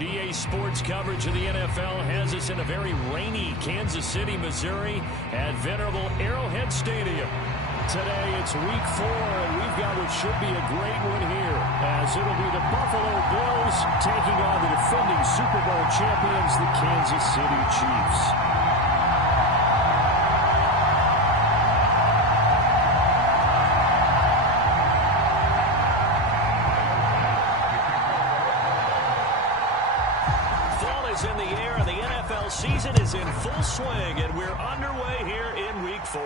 EA Sports coverage of the NFL has us in a very rainy Kansas City, Missouri at venerable Arrowhead Stadium. Today it's week 4, and we've got what should be a great one here, as it'll be the Buffalo Bills taking on the defending Super Bowl champions, the Kansas City Chiefs. In the air, and the NFL season is in full swing, and we're underway here in week 4.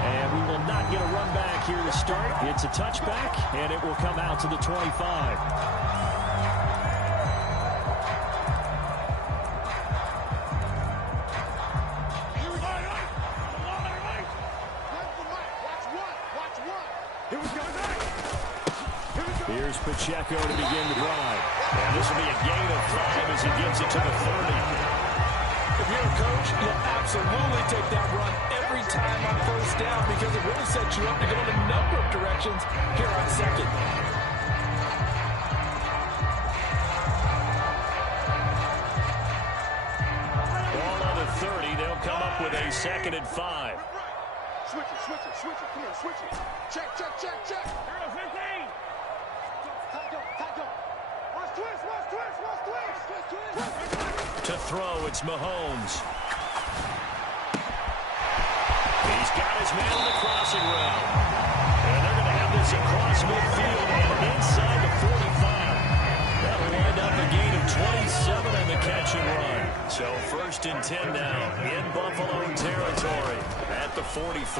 And we will not get a run back here to start. It's a touchback, and it will come out to the 25. Here's Pacheco to begin the drive. And this will be a gain of 5 as he gets it to the 30. If you're a coach, you'll absolutely take that run every time on first down because it really sets you up to go in a number of directions here on second. Ball on the 30. They'll come up with a 2nd and 5. Switch it. Come here, switch it. Check. Here, 15. To throw, it's Mahomes. He's got his man on the crossing route. And they're going to have this across midfield and inside the 45. That'll wind up a gain of 27 on the catch and run. So 1st and 10 now in Buffalo territory at the 43.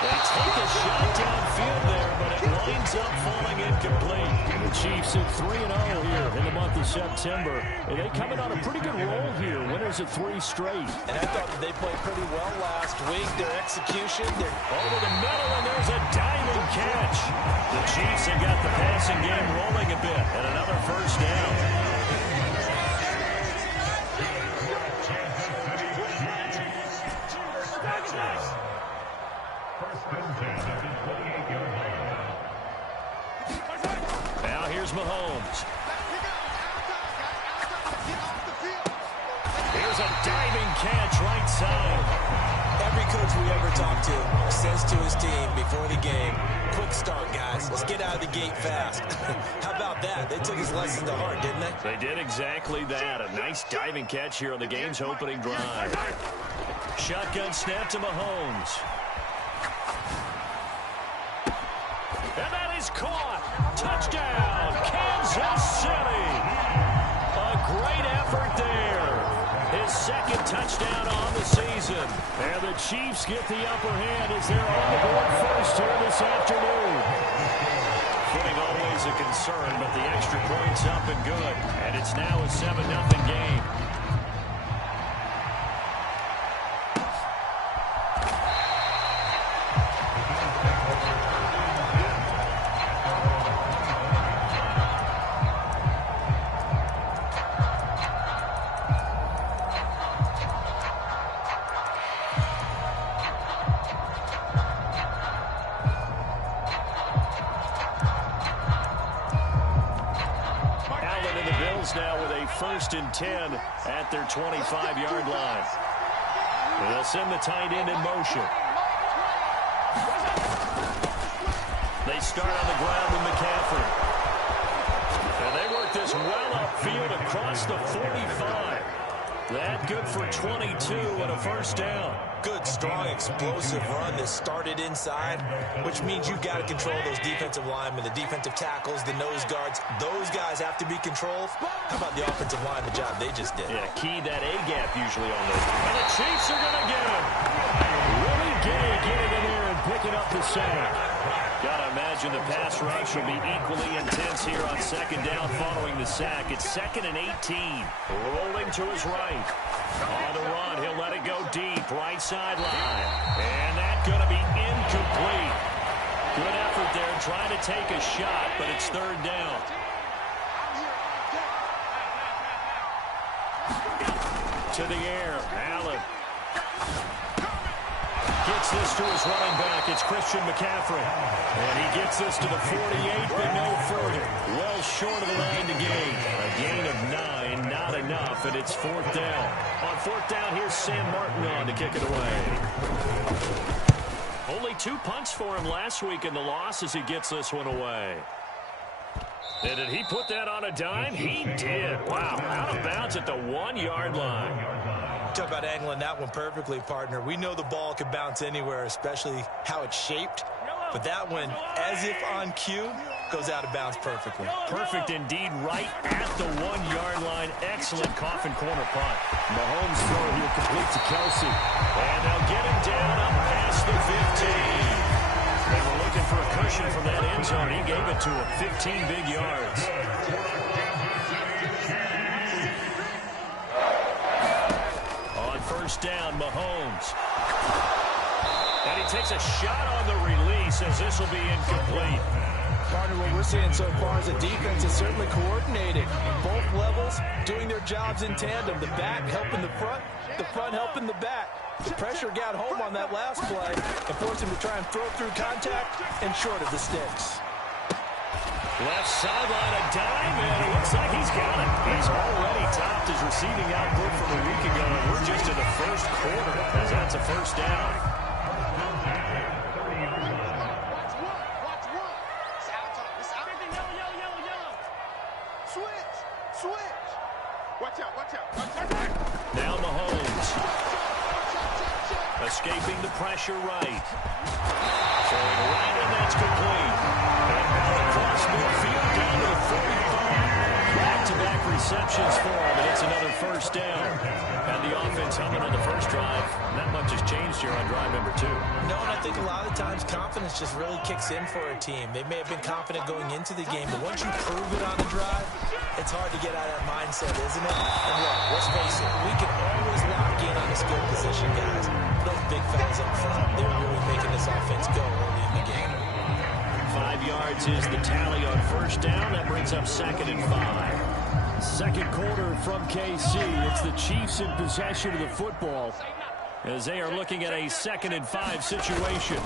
They take a shot downfield there, but it winds up falling incomplete. The Chiefs at 3-0 here in the month of September. And they come in on a pretty good roll here. Winners of 3 straight. And I thought they played pretty well last week. Their execution, they're over the middle, and there's a diving catch. The Chiefs have got the passing game rolling a bit, and another 1st down. Now here's Mahomes. Here's a diving catch right side. Every coach we ever talk to says to his team before the game, quick start, guys. Let's get out of the gate fast. How about that? They took his lesson to heart, didn't they? They did exactly that. A nice diving catch here on the game's opening drive. Shotgun snap to Mahomes. And that is caught. Touchdown, Kansas City. A great effort there. His 2nd touchdown on the season. And the Chiefs get the upper hand as they're on the board first here this afternoon. Footing always a concern, but the extra point's up and good. And it's now a 7-0 game. Now with a 1st and 10 at their 25-yard line. They'll send the tight end in motion. They start on the ground with McCaffrey. And they work this well upfield across the 45. That good for 22 and a 1st down. Good, strong, explosive run that started inside, which means you've got to control those defensive linemen, the defensive tackles, the nose guards. Those guys have to be controlled. How about the offensive line, the job they just did? Yeah, key that A-gap usually on those. And the Chiefs are going to get him. Willie Gay getting in there and picking up the sack. Got to imagine the pass rush will be equally intense here on 2nd down following the sack. It's 2nd and 18. Rolling to his right. On the run, he'll let it go deep, right sideline. And that's going to be incomplete. Good effort there, trying to take a shot, but it's 3rd down. To the air, Allen. gets this to his running back. It's Christian McCaffrey. And he gets this to the 48, but no further. Well short of the line to gain. A gain of 9, not enough, and it's 4th down. On 4th down, here's Sam Martin on to kick it away. Only 2 punts for him last week in the loss as he gets this one away. And did he put that on a dime? He did. Wow, out of bounds at the 1-yard line. Talk about angling that one perfectly, partner. We know the ball can bounce anywhere, especially how it's shaped. But that one, as if on cue, goes out of bounds perfectly. Perfect indeed, right at the 1-yard line. Excellent coffin corner punt. Mahomes throw here complete to Kelsey. And they'll get him down up past the 15. They were looking for a cushion from that end zone. He gave it to him. 15 big yards. On 1st down, Mahomes. And he takes a shot on the release as this will be incomplete. Partner, what we're seeing so far is a defense is certainly coordinated. Both levels doing their jobs in tandem. The back helping the front helping the back. The pressure got home on that last play and forced him to try and throw through contact and short of the sticks. Left sideline, a dime, and it looks like he's got it. He's already topped his receiving output from a week ago, and we're just in the 1st quarter as that's a 1st down. Switch. Watch out. Now Mahomes. Escaping the pressure right. Throwing right, and that's complete. And now across midfield down to the 45. Back-to-back receptions for him, and it's another 1st down. And the offense humming on the first drive. Not much has changed here on drive number 2. No, and I think a lot of times confidence just really kicks in for a team. They may have been confident going into the game, but once you prove it on a drive, it's hard to get out of that mindset, isn't it? And look, let's face it, we can always lock in on a skill position, guys. Those big fellas up front, they're really making this offense go early in the game. 5 yards is the tally on 1st down. That brings up 2nd and 5. 2nd quarter from KC. It's the Chiefs in possession of the football as they are looking at a 2nd and 5 situation.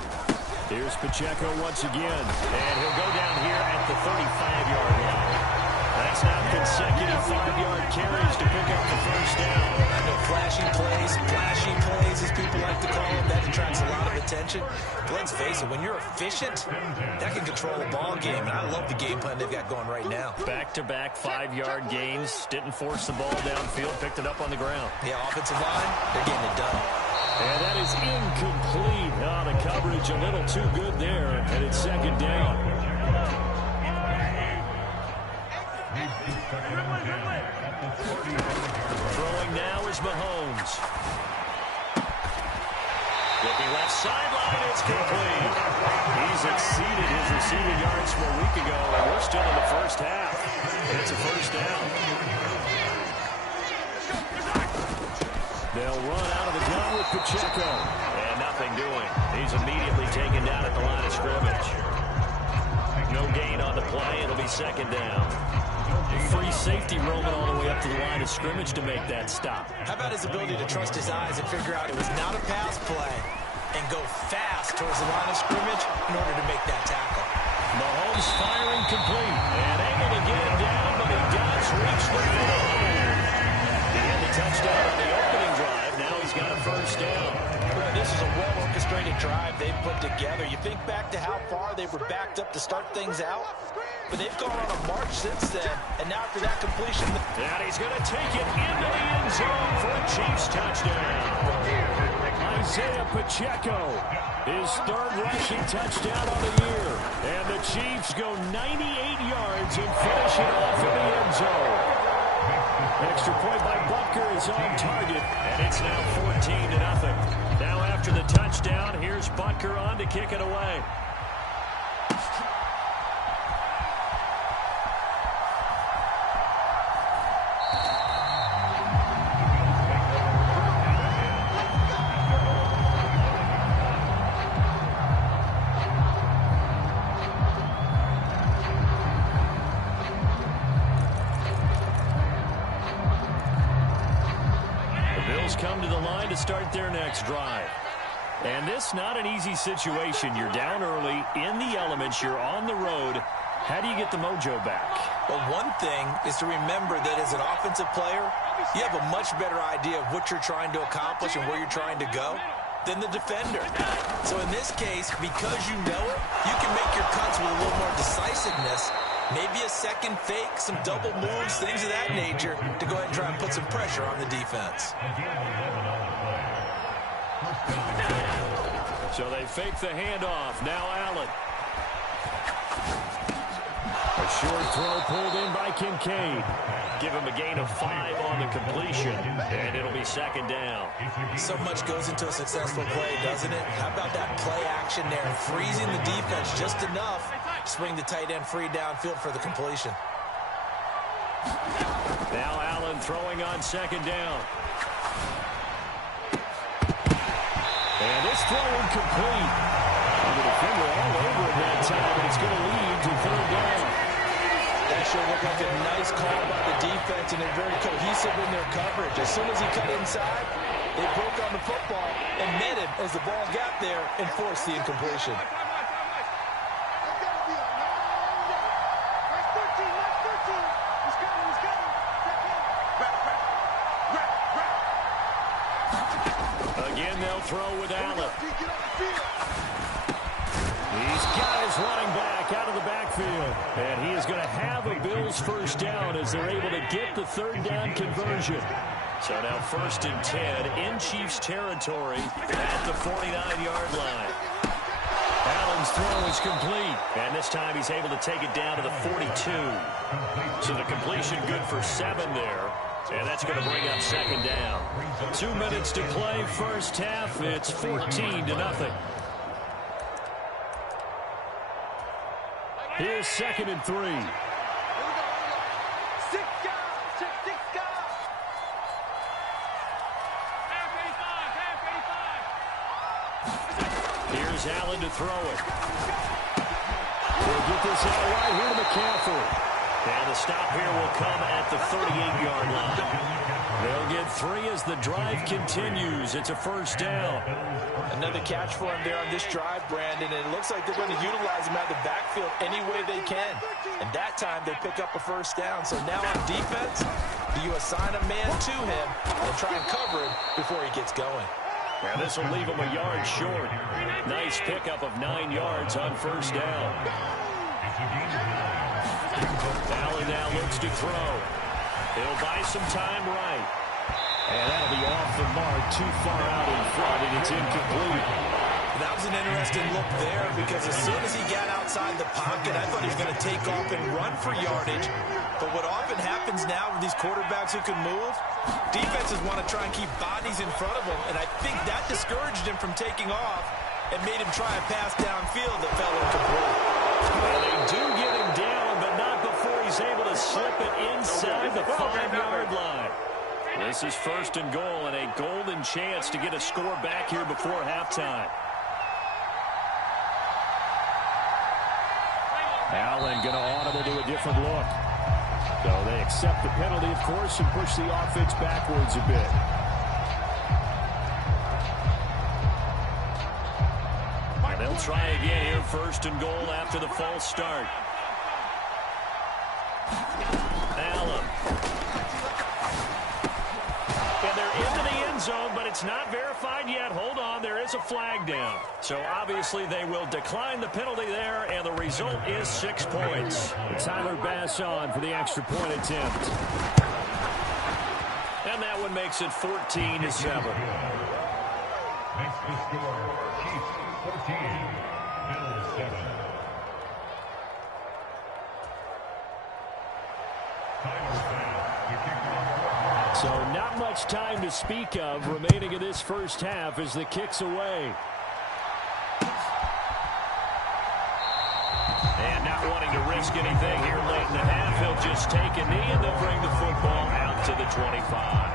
Here's Pacheco once again, and he'll go down here at the 35-yard line. That's now consecutive 5-yard carries to pick up the 1st down. I know flashy plays, as people like to call them, that attracts a lot of attention. But let's face it, when you're efficient, that can control a ball game. And I love the game plan they've got going right now. Back-to-back 5-yard gains. Didn't force the ball downfield. Picked it up on the ground. Yeah, offensive line, they're getting it done. And that is incomplete. Oh, the coverage a little too good there. And it's 2nd down. Throwing now is Mahomes. Looking left sideline, it's complete. He's exceeded his receiving yards from a week ago, and we're still in the 1st half. It's a 1st down. They'll run out of the gun with Pacheco. And nothing doing. He's immediately taken down at the line of scrimmage. No gain on the play. It'll be 2nd down. Free safety roaming all the way up to the line of scrimmage to make that stop. How about his ability to trust his eyes and figure out it was not a pass play and go fast towards the line of scrimmage in order to make that tackle. Mahomes firing complete and able to get him down, but he does reach the field. He had the touchdown on the opening drive. Now he's got a 1st down. This is a well-orchestrated drive they've put together. You think back to how far they were backed up to start things out, but they've gone on a march since then, and now after that completion... And he's going to take it into the end zone for a Chiefs touchdown. Isaiah Pacheco, his 3rd rushing touchdown on the year. And the Chiefs go 98 yards and finish it off in the end zone. Extra point by Butker is on target, and it's now 14-0. Now after the touchdown, here's Butker on to kick it away. Come to the line to start their next drive. And this not an easy situation. You're down early, in the elements, you're on the road. How do you get the mojo back? Well, one thing is to remember that as an offensive player, you have a much better idea of what you're trying to accomplish and where you're trying to go than the defender. So in this case, because you know it, you can make your cuts with a little more decisiveness, maybe a second fake, some double moves, things of that nature, to go ahead and try and put some pressure on the defense. So they fake the handoff. Now Allen. A short throw pulled in by Kincaid. Give him a gain of 5 on the completion, and it'll be second down. So much goes into a successful play, doesn't it? How about that play action there, freezing the defense just enough to swing the tight end free downfield for the completion. Now Allen throwing on second down. And this throw incomplete. The defender all over it that time, and it's going to lead to third down. That sure looked like a nice call by the defense, and they're very cohesive in their coverage. As soon as he cut inside, they broke on the football and met him as the ball got there and forced the incompletion. Again, they'll throw with Allen. He's got his running back out of the backfield. And he is going to have a Bills first down as they're able to get the third down conversion. So now 1st and 10 in Chiefs territory at the 49-yard line. Allen's throw is complete. And this time he's able to take it down to the 42. So the completion good for 7 there. And that's going to bring up second down. 2 minutes to play first half. It's 14-0. Here's 2nd and 3. Here's Allen to throw it. We'll get this out right here to McCaffrey. And the stop here will come at the 38-yard line. They'll get 3 as the drive continues. It's a first down. Another catch for him there on this drive, Brandon, and it looks like they're going to utilize him out of the backfield any way they can. And that time they pick up a first down. So now on defense, do you assign a man to him and try and cover him before he gets going? And this will leave him a yard short. Nice pickup of 9 yards on first down. Allen now looks to throw. He'll buy some time right. And that'll be off the mark, too far out in front, and it's incomplete. That was an interesting look there because as soon as he got outside the pocket, I thought he was going to take off and run for yardage. But what often happens now with these quarterbacks who can move, defenses want to try and keep bodies in front of them, and I think that discouraged him from taking off and made him try a pass downfield that fell incomplete. Well, they do get him down, but not before he's able to slip it inside the 5-yard line. This is 1st and goal and a golden chance to get a score back here before halftime. Allen going to audible to a different look. So they accept the penalty, of course, and push the offense backwards a bit. And they'll try again here, 1st and goal after the false start. Allen. And they're into the end zone, but it's not verified yet. Hold on, there is a flag down. So obviously they will decline the penalty there, and the result is 6 points. Tyler Bass on for the extra point attempt. And that one makes it 14-7. Makes the score Chiefs 14, Bills 7. So not much time to speak of remaining in this first half as the kick's away. And not wanting to risk anything here late in the half, he'll just take a knee and they'll bring the football out to the 25.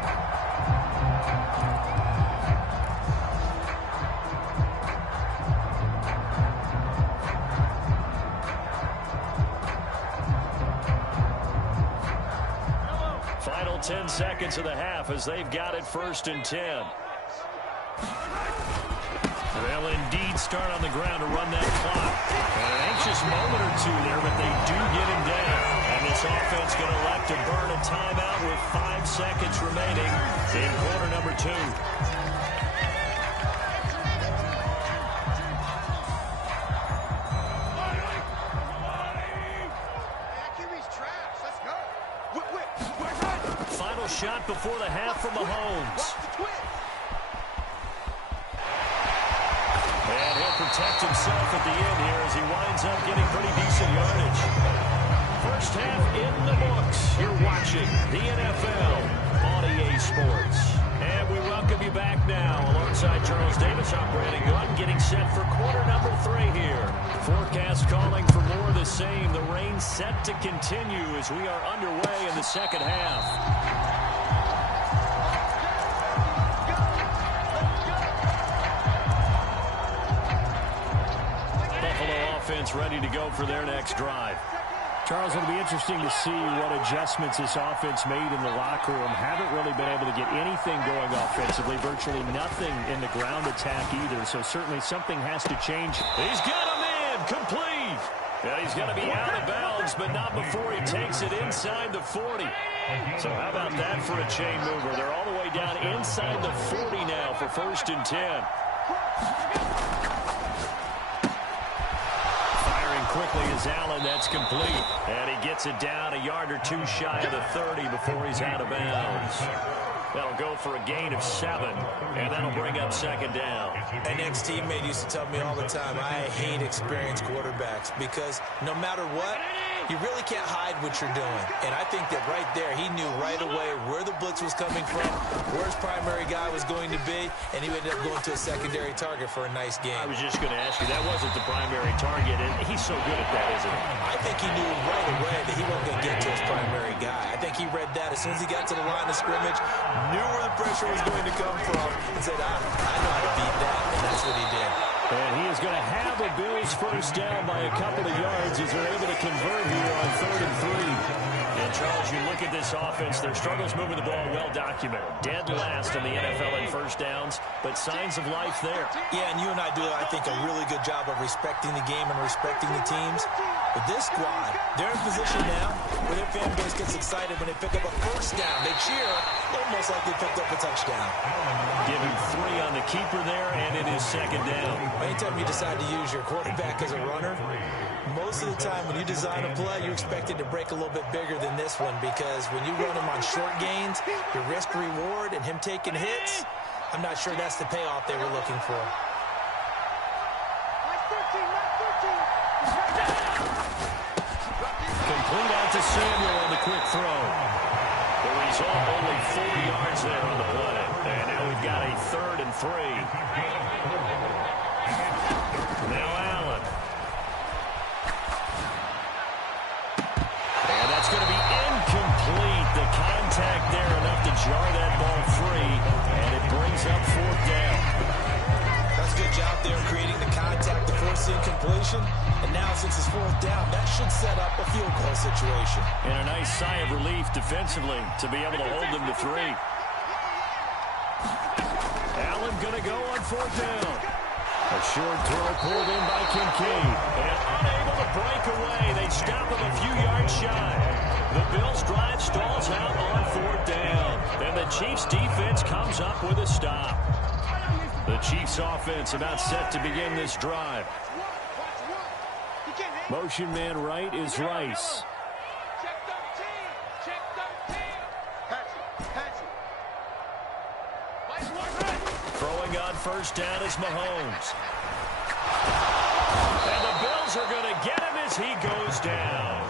Final 10 seconds of the half as they've got it 1st and 10. They'll indeed start on the ground to run that clock. And an anxious moment or two there, but they do get him down. And this offense going to elect to burn a timeout with 5 seconds remaining in quarter number 2. Final shot before the half from Mahomes. And he'll protect himself at the end here as he winds up getting pretty decent yardage. First half in the books. You're watching the NFL on EA Sports. And we welcome you back now alongside Charles Davis. I'm Brandon Gunn getting set for quarter number 3 here. Forecast calling for more of the same. The rain set to continue as we are underway in the second half. Offense ready to go for their next drive. Charles, it'll be interesting to see what adjustments this offense made in the locker room. Haven't really been able to get anything going offensively. Virtually nothing in the ground attack either. So certainly something has to change. He's got him in. Complete. And he's going to be out of bounds, but not before he takes it inside the 40. So how about that for a chain mover? They're all the way down inside the 40 now for 1st and 10. Quickly as Allen, that's complete. And he gets it down a yard or 2 shy of the 30 before he's out of bounds. That'll go for a gain of 7, and that'll bring up 2nd down. An ex-teammate used to tell me all the time, I hate experienced quarterbacks because no matter what, you really can't hide what you're doing. And I think that right there, he knew right away where the blitz was coming from, where his primary guy was going to be, and he ended up going to a secondary target for a nice game. I was just going to ask you, that wasn't the primary target, and he's so good at that, isn't he? I think he knew right away that he wasn't going to get to his primary guy. I think he read that as soon as he got to the line of scrimmage, knew where the pressure was going to come from, and said, I know how to beat that, and that's what he did. And he is going to have a Bills first down by a couple of yards as they're able to convert here on 3rd and 3. And, Charles, you look at this offense, their struggles moving the ball well documented. Dead last in the NFL in first downs, but signs of life there. Yeah, and you and I do, I think, a really good job of respecting the game and respecting the teams. But this squad, they're in position now where their fan base gets excited when they pick up a first down. They cheer almost like they picked up a touchdown. Give him 3 on the keeper there, and it is 2nd down. Anytime you decide to use your quarterback as a runner, most of the time when you design a play, you're expected to break a little bit bigger than this one because when you run him on short gains, your risk-reward and him taking hits, I'm not sure that's the payoff they were looking for. Complete out to Samuel on the quick throw. The result, only 4 yards there on the play. And now we've got a 3rd and 3. Now Allen. And that's going to be incomplete. The contact there enough to jar that ball free. And it brings up 4th down. That's a good job there creating the contact to force the incompletion. And now since it's 4th down, that should set up a field goal situation. And a nice sigh of relief defensively to be able to hold them to 3. Allen going to go on 4th down. A short throw pulled in by Kincaid. And unable to break away. They stop him a few yards shy. The Bills drive stalls out on 4th down. And the Chiefs defense comes up with a stop. The Chiefs offense about set to begin this drive. Motion man right is Rice. Check 13. Check 13. Patch it. Throwing on first down is Mahomes. And the Bills are going to get him as he goes down.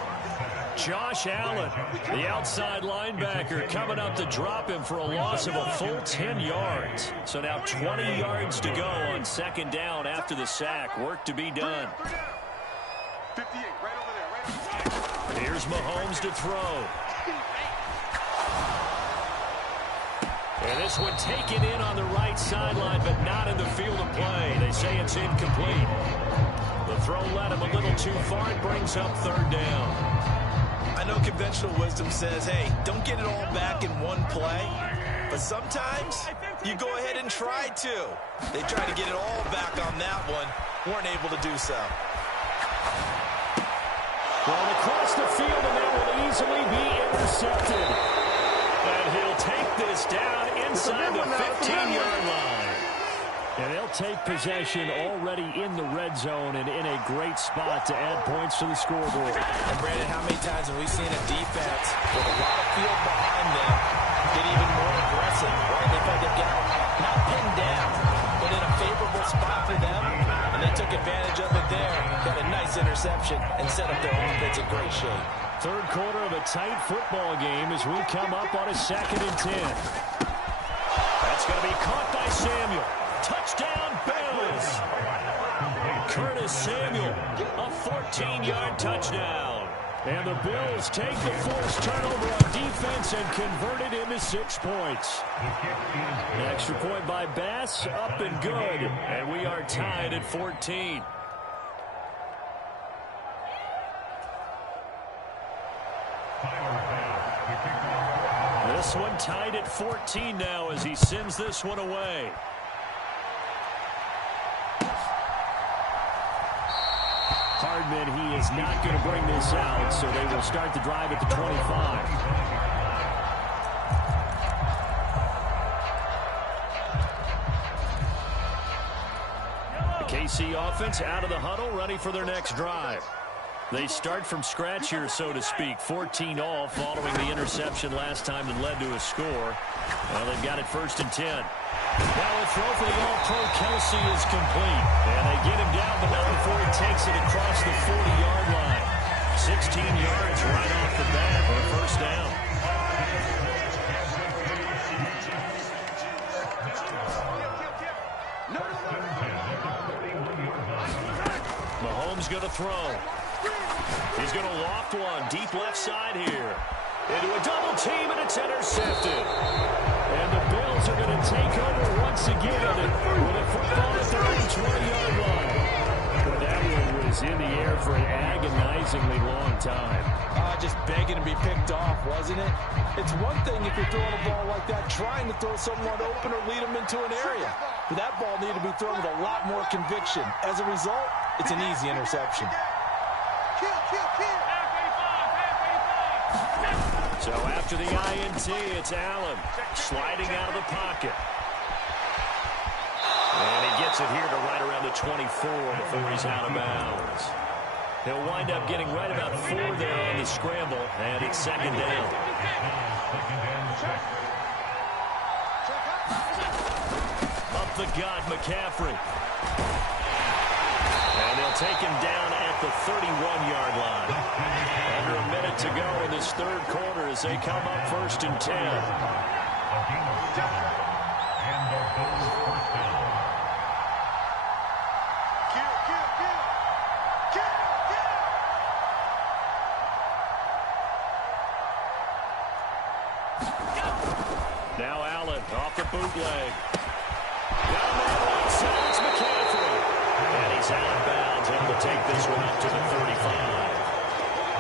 Josh Allen, the outside linebacker, coming up to drop him for a loss of a full 10 yards. So now 20 yards to go on 2nd down after the sack. Work to be done. 58, right over there. Here's Mahomes to throw. And this one taken in on the right sideline, but not in the field of play. They say it's incomplete. The throw led him a little too far. It brings up 3rd down. I know conventional wisdom says, hey, don't get it all back in one play. But sometimes You go ahead and try to. They tried to get it all back on that one. Weren't able to do so. Well, across the field, and that will easily be intercepted. And he'll take this down inside the 15-yard line. And they'll take possession already in the red zone and in a great spot to add points to the scoreboard. And Brandon, how many times have we seen a defense with a lot of field behind them get even more aggressive, right? They felt they got not pinned down, but in a favorable spot for them, and they took advantage of it there. Got a nice interception and set up their offense in great shape. Third quarter of a tight football game as we come up on a 2nd and 10. That's going to be caught by Samuel. Touchdown, Bills. Curtis Samuel, a 14-yard touchdown. And the Bills take the forced turnover on defense and convert it into 6 points. An extra point by Bass, up and good. And we are tied at 14. This one tied at 14 now as he sends this one away. Hardman, he is not going to bring this out, so they will start the drive at the 25. The KC offense out of the huddle, ready for their next drive. They start from scratch here, so to speak. 14 all following the interception last time that led to a score. Well, they've got it 1st and 10. Now a throw for the All-Pro Kelsey is complete. And they get him down, but not before he takes it across the 40-yard line. 16 yards right off the bat for a 1st down. Mahomes going to throw. He's going to loft one deep left side here. Into a double team, and it's intercepted. And the Bills are going to take over once again with a football at their own 20-yard line. Well, that one was in the air for an agonizingly long time. Just begging to be picked off, wasn't it? It's one thing if you're throwing a ball like that, trying to throw someone open or lead them into an area. But that ball needed to be thrown with a lot more conviction. As a result, it's an easy interception. So after the INT, it's Allen sliding out of the pocket. And he gets it here to right around the 24 before he's out of bounds. He'll wind up getting right about 4 there on the scramble, and it's 2nd down. Up the gut, McCaffrey. And they'll take him down at the 31-yard line. Under a minute to go in this 3rd quarter as they come up 1st and 10. Now Allen off the bootleg. Down that right side, it's McCaffrey. And he's out of bounds, and will take this one up to the 35.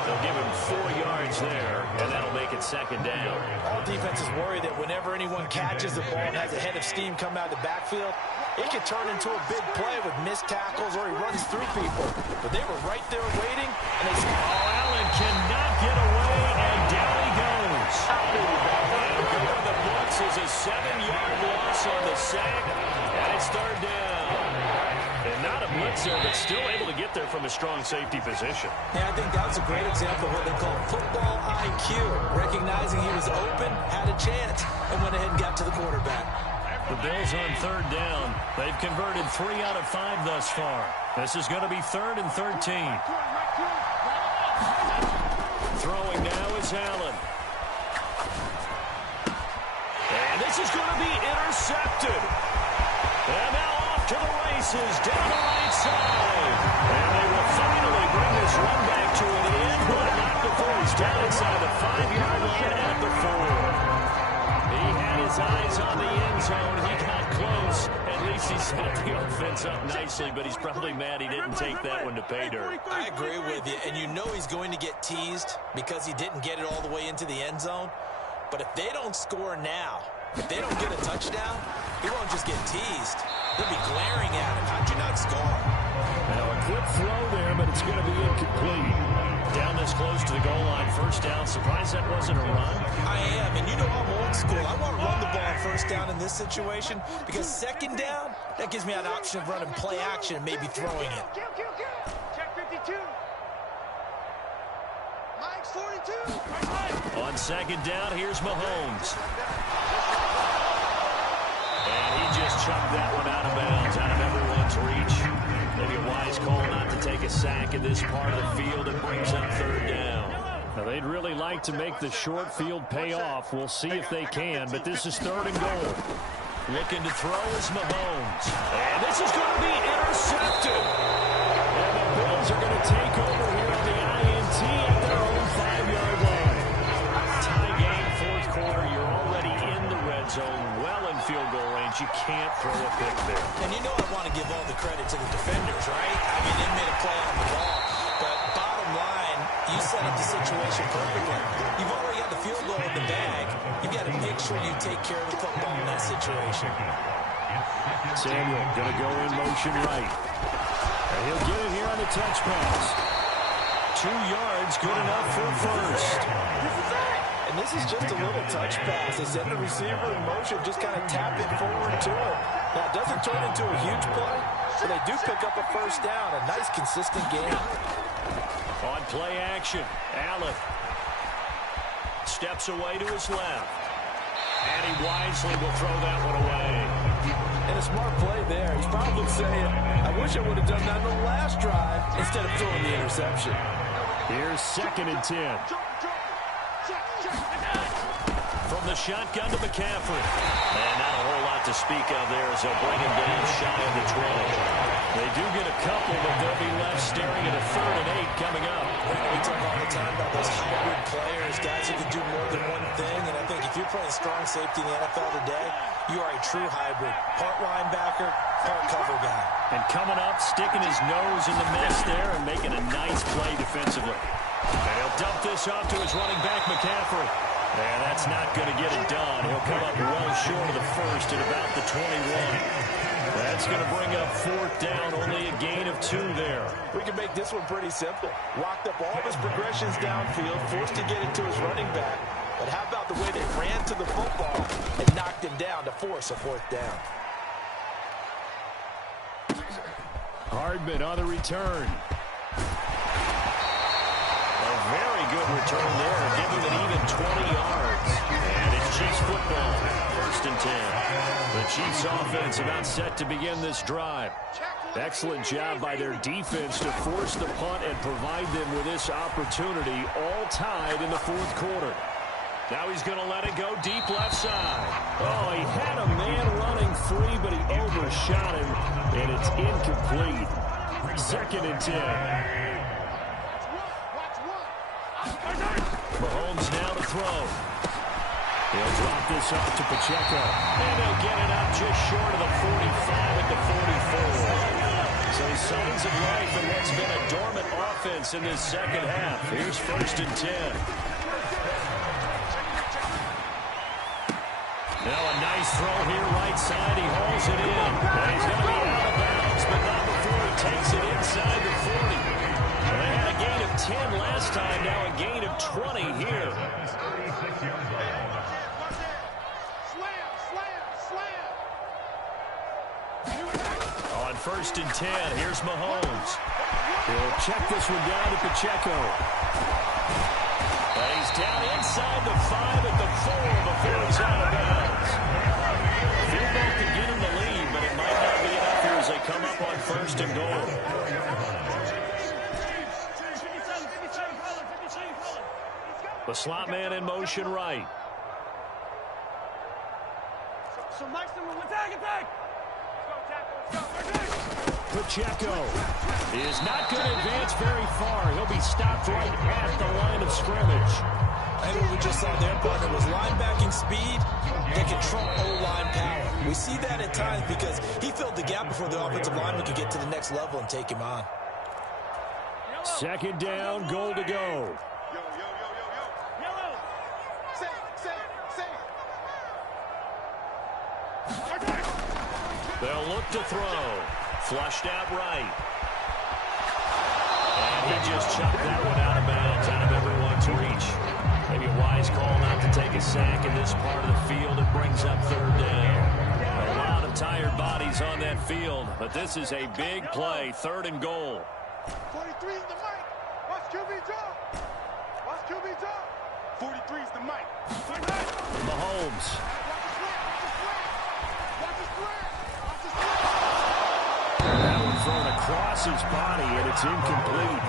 They'll give him 4 yards there, and that'll make it 2nd down. All defenses worry that whenever anyone catches the ball and has a head of steam come out of the backfield, it could turn into a big play with missed tackles or he runs through people. But they were right there waiting, and they said, oh, Allen cannot get away, and down he goes. And going the blitz is a 7-yard loss on the sack, and it's 3rd down. And not a blitzer, but still able to get there from a strong safety position. Yeah, I think that was a great example of what they call football IQ. Recognizing he was open, had a chance, and went ahead and got to the quarterback. The Bills on 3rd down. They've converted 3 out of 5 thus far. This is going to be 3rd and 13. Throwing now is Allen. And this is going to be intercepted. And now off to the races, down the right side. And they will finally bring this run back to an end, but not before he's down inside the 5-yard line at the 4. He had his eyes on the end zone. He got close. At least he set the offense up nicely, but he's probably mad he didn't take that one to pay dirt. I agree with you, and you know he's going to get teased because he didn't get it all the way into the end zone. But if they don't score now, If they don't get a touchdown, he won't just get teased. They'll be glaring at him. How'd you not score? Now a quick throw there, but it's going to be incomplete. Down this close to the goal line, first down. Surprised that wasn't a run. I am, and you know I'm old school. I want to run the ball on first down in this situation because second down, that gives me an option of running play action and maybe throwing it. Check 52. Mike's 42. On second down, here's Mahomes. And he just chucked that one out of bounds, out of everyone's reach. Maybe a wise call not to take a sack in this part of the field. It brings up third down. Now, they'd really like to make the short field pay off. We'll see if they can, but this is third and goal. Looking to throw is Mahomes. And this is going to be intercepted. And the Bills are going to take over here on the INT at their own 5-yard line. Tie game, fourth quarter. You're already in the red zone, well in field goal range. You can't throw a pick there. And you know I want to give all the credit to the defenders, right? I mean, they made a play on the ball. But bottom line, you set up the situation perfectly. You've already got the field goal in the bag. You've got to make sure you take care of the football in that situation. Samuel going to go in motion right. And he'll get it here on the touch pass. 2 yards, good enough for a first. And this is just a little touch pass. They send the receiver in motion, just kind of tap it forward to him. Now, it doesn't turn into a huge play, so they do pick up a first down. A nice, consistent game. On play action, Allen steps away to his left. And he wisely will throw that one away. And a smart play there. He's probably saying, I wish I would have done that on the last drive instead of throwing the interception. Here's 2nd and 10. From the shotgun to McCaffrey. And not a whole lot to speak of there as they'll bring him down shy of the 20. They do get a couple, but they'll be left staring at a 3rd and 8 coming up. We talk all the time about those hybrid players, guys who can do more than one thing. And I think if you're playing strong safety in the NFL today, you are a true hybrid. Part linebacker, part cover guy. And coming up, sticking his nose in the mess there and making a nice play defensively. And he'll dump this off to his running back, McCaffrey. And that's not going to get it done. He'll come up well short of the first at about the 21. That's going to bring up 4th down, only a gain of 2 there. We can make this one pretty simple. Locked up all of his progressions downfield, forced to get it to his running back. But how about the way they ran to the football and knocked him down to force a 4th down? Hardman on the return. A very good return there, giving an even 20 yards. And it's Chiefs football, 1st and 10. The Chiefs offense about set to begin this drive. Excellent job by their defense to force the punt and provide them with this opportunity, all tied in the 4th quarter. Now he's going to let it go deep left side. Oh, he had a man running free, but he overshot him, and it's incomplete. 2nd and 10. Mahomes now to throw. He'll drop this off to Pacheco. And he'll get it up just short of the 45 at the 44. So signs of life in what's been a dormant offense in this second half. Here's 1st and 10. Now a nice throw here right side. He hauls it in. And he's going to be out of bounds, but not before he takes it inside the 40. Well, they had a gain of 10 last time. Now a gain of 20 here. On 1st and 10, here's Mahomes. He'll check this one down to Pacheco. And he's down inside the 5 at the 4 before he's out of bounds. Field goal could get him the lead, but it might not be enough here as they come up on 1st and goal. The slot man in motion right. So Mike's number 1. Attack! Pacheco is not going to advance very far. He'll be stopped right at the line of scrimmage. And what we just saw there, partner, was linebacking speed that can trump O-line power. We see that at times because he filled the gap before the offensive lineman could get to the next level and take him on. 2nd down, goal to go. They'll look to throw. Flushed out right. And he just chucked that one out of bounds, out of everyone's reach. Maybe a wise call not to take a sack in this part of the field. It brings up third down. A lot of tired bodies on that field, but this is a big play, 3rd and goal. 43 is the mic. Watch QB drop. Watch QB drop. 43 is the mic. Mahomes. Watch the slant. Watch the slant. Watch the slant. That one thrown across his body, and it's incomplete.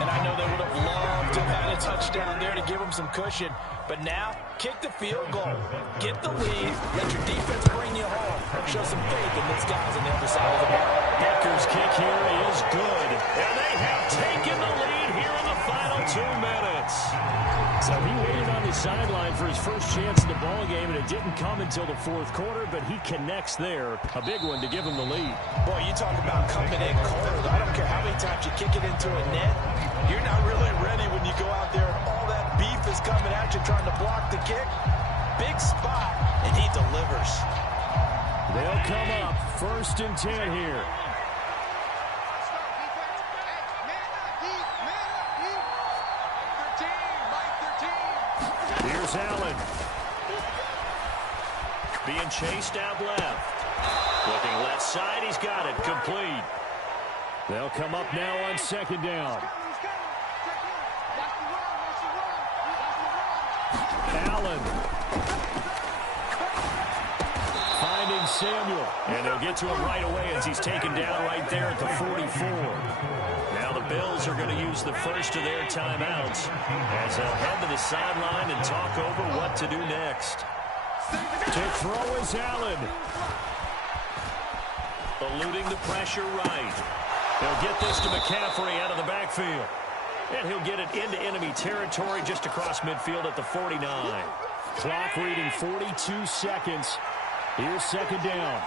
And I know they would have loved to have had a touchdown there to give them some cushion. But now, kick the field goal. Get the lead. Let your defense bring you home. Show some faith in these guys on the other side of the ball. Becker's kick here is good. And they have taken the lead here in the final 2 minutes. So he waited on the sideline for his first chance in the ball game, and it didn't come until the 4th quarter, but he connects there. A big one to give him the lead. Boy, you talk about coming in cold. I don't care how many times you kick it into a net. You're not really ready when you go out there and all that beef is coming at you trying to block the kick. Big spot, and he delivers. They'll come up 1st and 10 here. Here's Allen. Being chased out left. Looking left side, he's got it. Complete. They'll come up now on 2nd down. Allen. Finding Samuel. And they'll get to him right away as he's taken down right there at the 44. Now the Bills are going to use the first of their timeouts as they'll head to the sideline and talk over what to do next. To throw is Allen. Eluding the pressure right. They'll get this to McCaffrey out of the backfield. And he'll get it into enemy territory just across midfield at the 49. Clock reading 42 seconds. Here's 2nd down.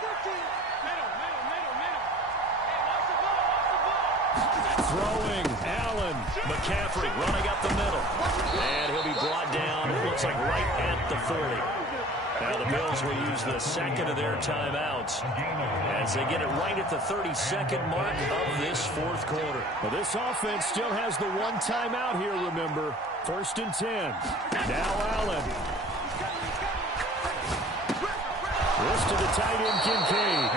Throwing, Allen. McCaffrey running up the middle. And he'll be brought down, it looks like right at the 40. Now the Bills will use the 2nd of their timeouts as they get it right at the 32nd mark of this 4th quarter. Well, this offense still has the 1 timeout here, remember. 1st and 10. Now Allen. This to the tight end, Kincaid.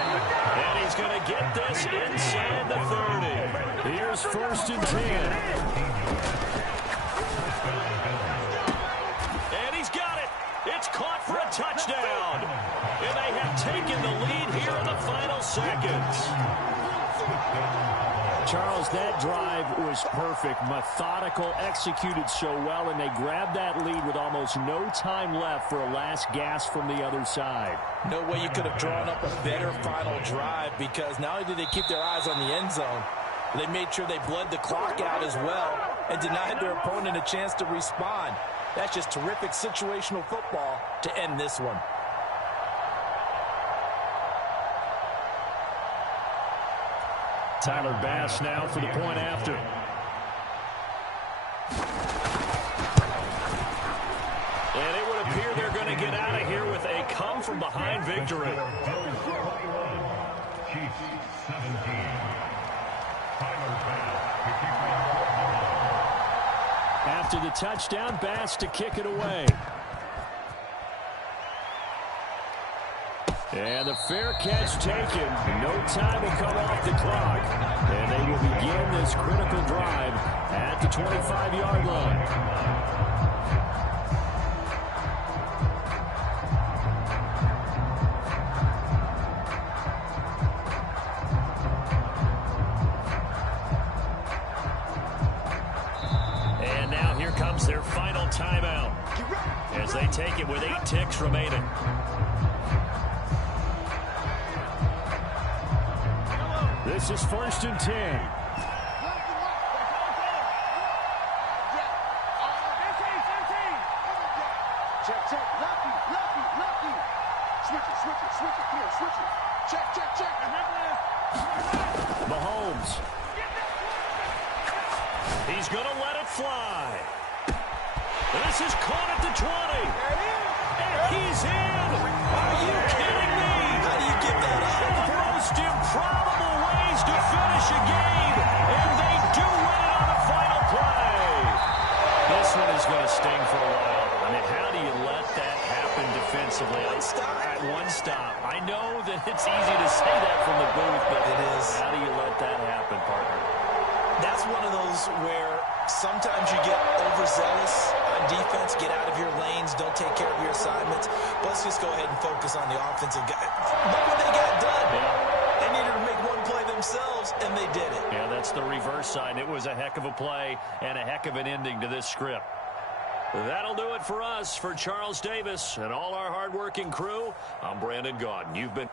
And he's going to get this inside the 30. Here's 1st and 10. And he's got it. It's caught for a touchdown. And they have taken the lead here in the final seconds. Charles, that drive was perfect, methodical, executed so well, and they grabbed that lead with almost no time left for a last gasp from the other side. No way you could have drawn up a better final drive, because not only did they keep their eyes on the end zone, they made sure they bled the clock out as well and denied their opponent a chance to respond. That's just terrific situational football to end this one. Tyler Bass now for the point after. And it would appear they're going to get out of here with a come-from-behind victory. Chiefs 17. Tyler Bass. After the touchdown, Bass to kick it away. And the fair catch taken. No time will come off the clock. And they will begin this critical drive at the 25-yard line. And now here comes their final timeout as they take it with 8 ticks remaining. This is 1st and 10. Check, check. Lucky. Switch it. Come here, switch it. Check. Mahomes. He's going to let it fly. This is caught at the 20. And he's in. Are you kidding? one stop. I know that it's easy to say that from the booth, but it is. How do you let that happen, partner? That's one of those where sometimes you get overzealous on defense, get out of your lanes, don't take care of your assignments. But let's just go ahead and focus on the offensive guy. Look what they got done. Yeah. They needed to make one play themselves, and they did it. Yeah, that's the reverse side. It was a heck of a play and a heck of an ending to this script. That'll do it for us. For Charles Davis and all our hardworking crew, I'm Brandon Gaudin. You've been...